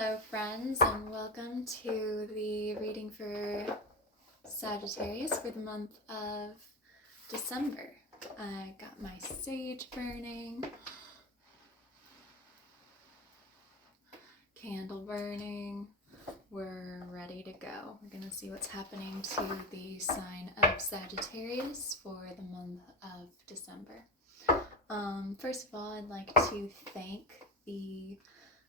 Hello friends, and welcome to the reading for Sagittarius for the month of December. I got my sage burning, candle burning. We're ready to go. We're going to see what's happening to the sign of Sagittarius for the month of December. First of all, I'd like to thank the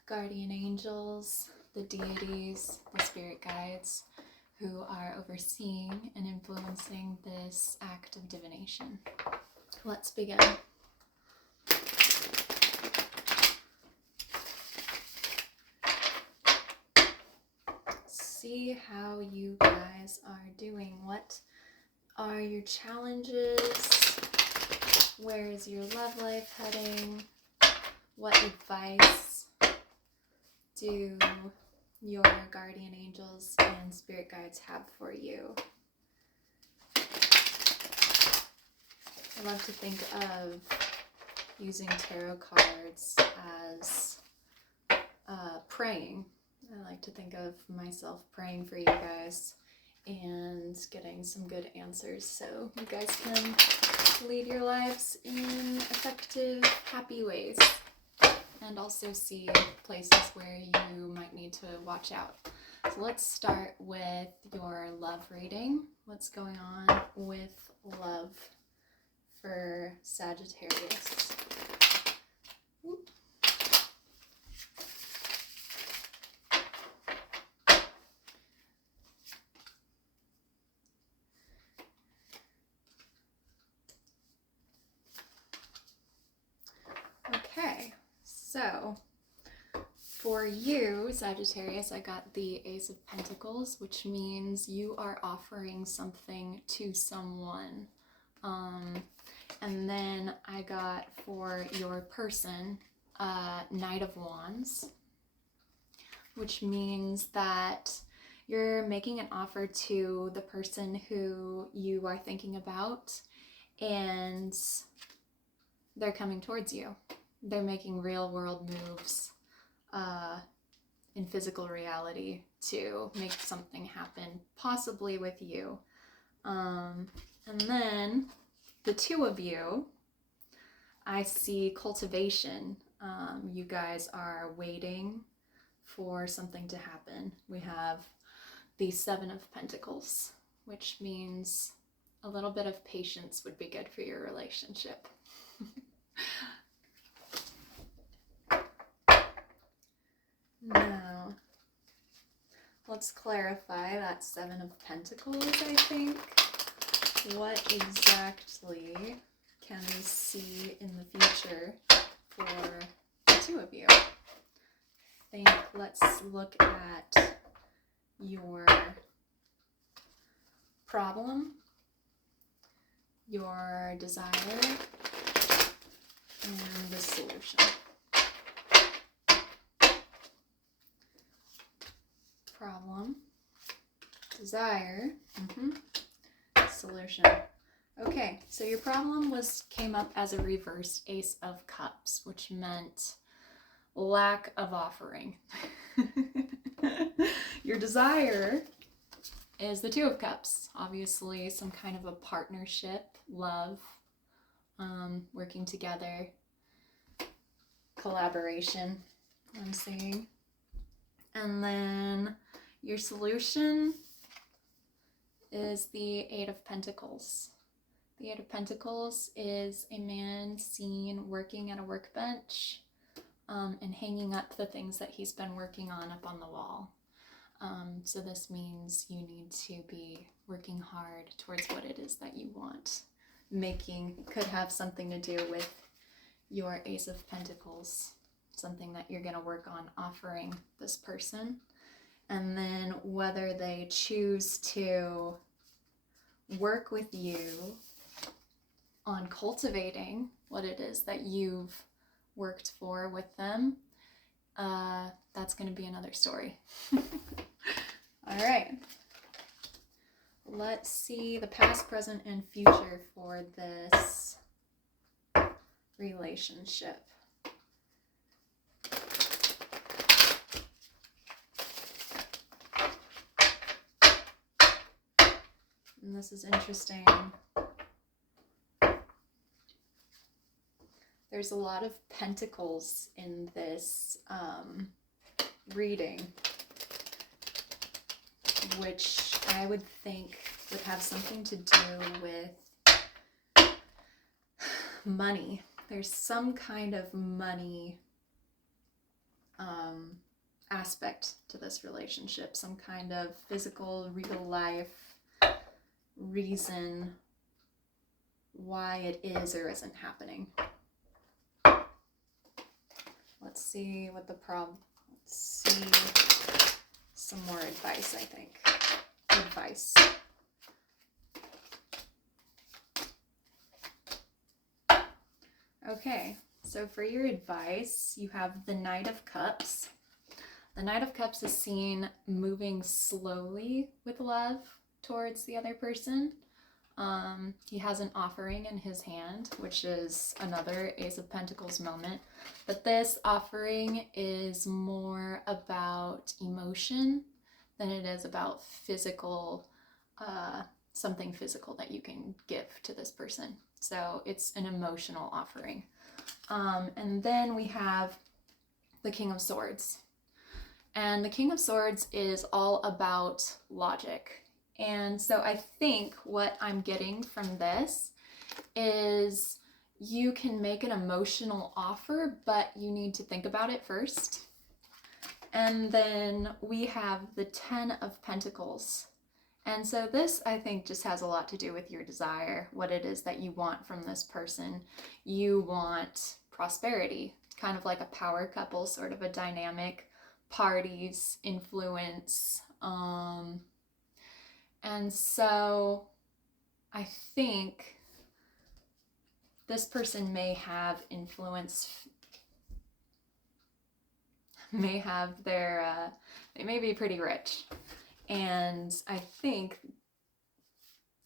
guardian angels, the deities, the spirit guides who are overseeing and influencing this act of divination. Let's begin. See how you guys are doing. What are your challenges? Where is your love life heading? What advice do your guardian angels and spirit guides have for you? I love to think of using tarot cards as praying. I like to think of myself praying for you guys and getting some good answers so you guys can lead your lives in effective, happy ways. And also see places where you might need to watch out. So let's start with your love reading. What's going on with love for Sagittarius? Whoop. Okay. So, for you, Sagittarius, I got the Ace of Pentacles, which means you are offering something to someone. And then I got for your person, Knight of Wands, which means that you're making an offer to the person who you are thinking about, and they're coming towards you. They're making real world moves in physical reality to make something happen, possibly with you. And then the two of you, I see cultivation. You guys are waiting for something to happen. We have the Seven of Pentacles, which means a little bit of patience would be good for your relationship. Now, let's clarify that Seven of Pentacles, I think. What exactly can we see in the future for the two of you? Let's look at your problem, your desire, and the solution. Problem, desire, solution. Okay, so your problem came up as a reversed Ace of Cups, which meant lack of offering. Your desire is the Two of Cups, obviously some kind of a partnership, love, working together, collaboration, I'm seeing. And then your solution is the Eight of Pentacles. The Eight of Pentacles is a man seen working at a workbench and hanging up the things that he's been working on up on the wall. So this means you need to be working hard towards what it is that you want. Could have something to do with your Ace of Pentacles, something that you're going to work on offering this person. And then whether they choose to work with you on cultivating what it is that you've worked for with them, that's going to be another story. All right. Let's see the past, present, and future for this relationship. this is interesting. There's a lot of pentacles in this reading, which I would think would have something to do with money. There's some kind of money aspect to this relationship, some kind of physical, real life reason why it is or isn't happening. Let's see what the problem. Let's see some more advice, I think. Advice. Okay, so for your advice, you have the Knight of Cups. The Knight of Cups is seen moving slowly with love towards the other person. He has an offering in his hand, which is another Ace of Pentacles moment. But this offering is more about emotion than it is about physical, something physical that you can give to this person. So it's an emotional offering. And then we have the King of Swords. And the King of Swords is all about logic. And so I think what I'm getting from this is you can make an emotional offer, but you need to think about it first. And then we have the Ten of Pentacles. And so this, I think, just has a lot to do with your desire, what it is that you want from this person. You want prosperity, kind of like a power couple, sort of a dynamic, parties, influence. And so I think this person may have influence, may have their, they may be pretty rich. And I think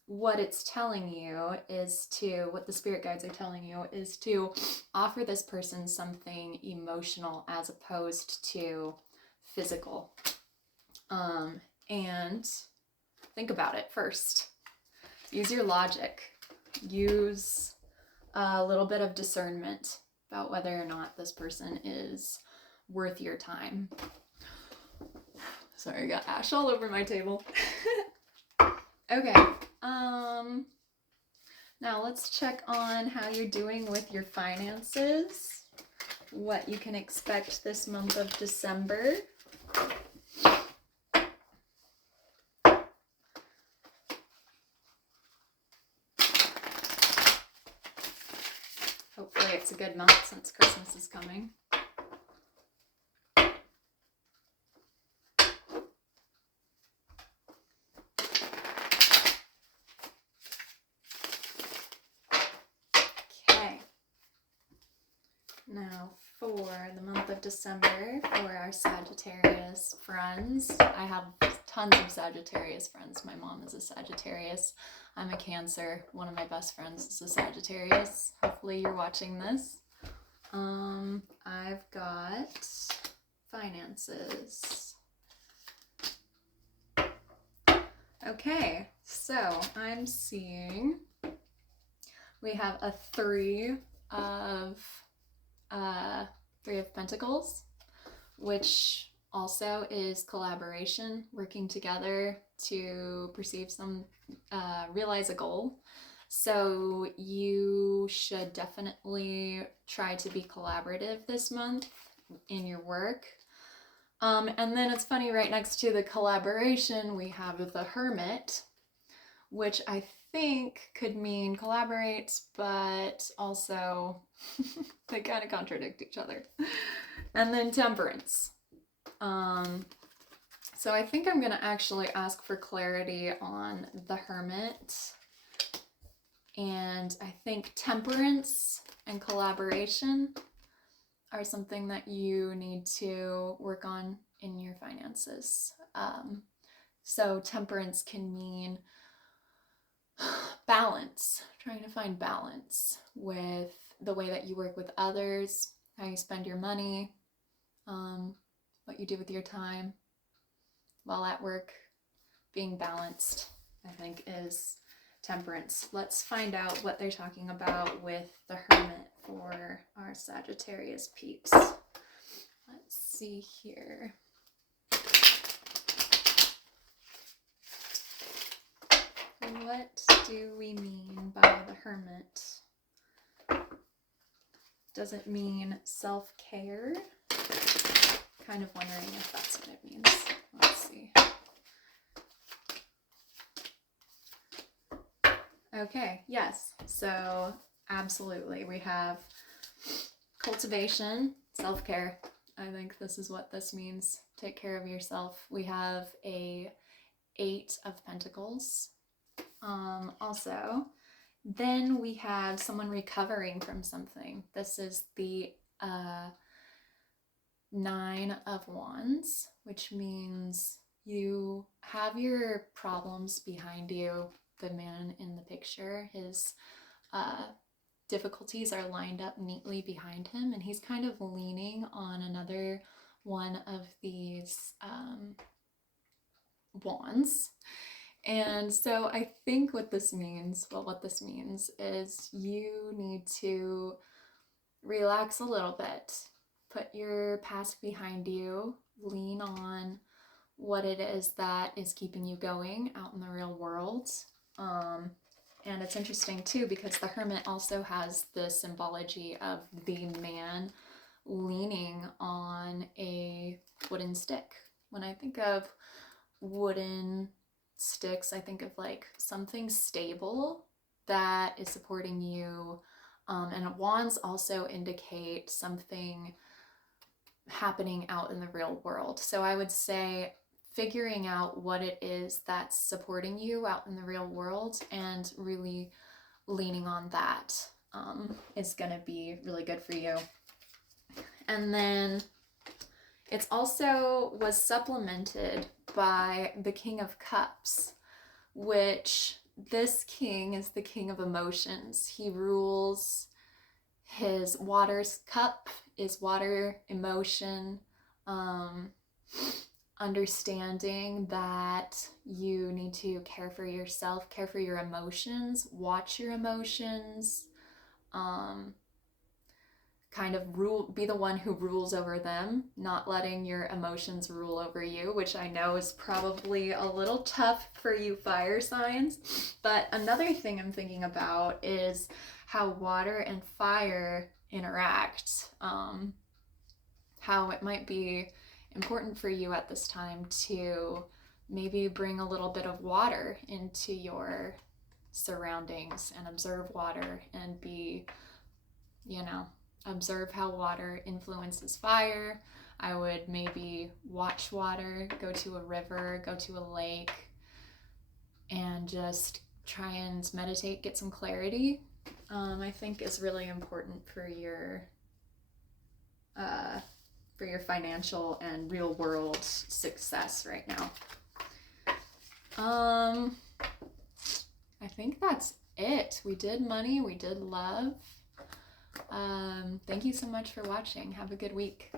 what it's telling you is to, what the spirit guides are telling you is to offer this person something emotional as opposed to physical. And think about it first. Use your logic. Use a little bit of discernment about whether or not this person is worth your time. Sorry, I got ash all over my table. Okay. Now let's check on how you're doing with your finances. What you can expect this month of December. Hopefully it's a good month since Christmas is coming. Okay. Now for the month of December, for our Sagittarius friends, I have tons of Sagittarius friends. My mom is a Sagittarius. I'm a Cancer. One of my best friends is a Sagittarius. Hopefully you're watching this. I've got finances. Okay, so I'm seeing we have a Three of Pentacles, which also is collaboration, working together to perceive some, realize a goal. So you should definitely try to be collaborative this month in your work. And then it's funny, right next to the collaboration, we have the Hermit, which I think could mean collaborate, but also they kind of contradict each other. And then Temperance. So I think I'm going to actually ask for clarity on the Hermit. And I think temperance and collaboration are something that you need to work on in your finances. So temperance can mean balance, trying to find balance with the way that you work with others, how you spend your money, what you do with your time while at work. Being balanced, I think, is Temperance. Let's find out what they're talking about with the Hermit for our Sagittarius peeps. Let's see here. What do we mean by the Hermit? Does it mean self-care? Kind of wondering if that's what it means. Let's see. Okay, yes. So absolutely. We have cultivation, self-care. I think this is what this means. Take care of yourself. We have a 8 of Pentacles. Also, then we have someone recovering from something. This is the 9 of Wands, which means you have your problems behind you. The man in the picture, his difficulties are lined up neatly behind him, and he's kind of leaning on another one of these wands. And so I think what this means is you need to relax a little bit, put your past behind you, lean on what it is that is keeping you going out in the real world. And it's interesting too because the Hermit also has the symbology of the man leaning on a wooden stick. When I think of wooden sticks, I think of like something stable that is supporting you. And wands also indicate something happening out in the real world. So I would say figuring out what it is that's supporting you out in the real world and really leaning on that is going to be really good for you. And then it's also was supplemented by the King of Cups, which this king is the king of emotions. He rules, his water's cup is water, emotion, understanding that you need to care for yourself, care for your emotions, watch your emotions, kind of be the one who rules over them, not letting your emotions rule over you, which I know is probably a little tough for you fire signs. But another thing I'm thinking about is how water and fire interact, how it might be important for you at this time to maybe bring a little bit of water into your surroundings and observe water and be, observe how water influences fire. I would maybe watch water, go to a river, go to a lake, and just try and meditate, get some clarity. I think is really important for your financial and real world success right now. I think that's it. We did money, we did love. Thank you so much for watching. Have a good week.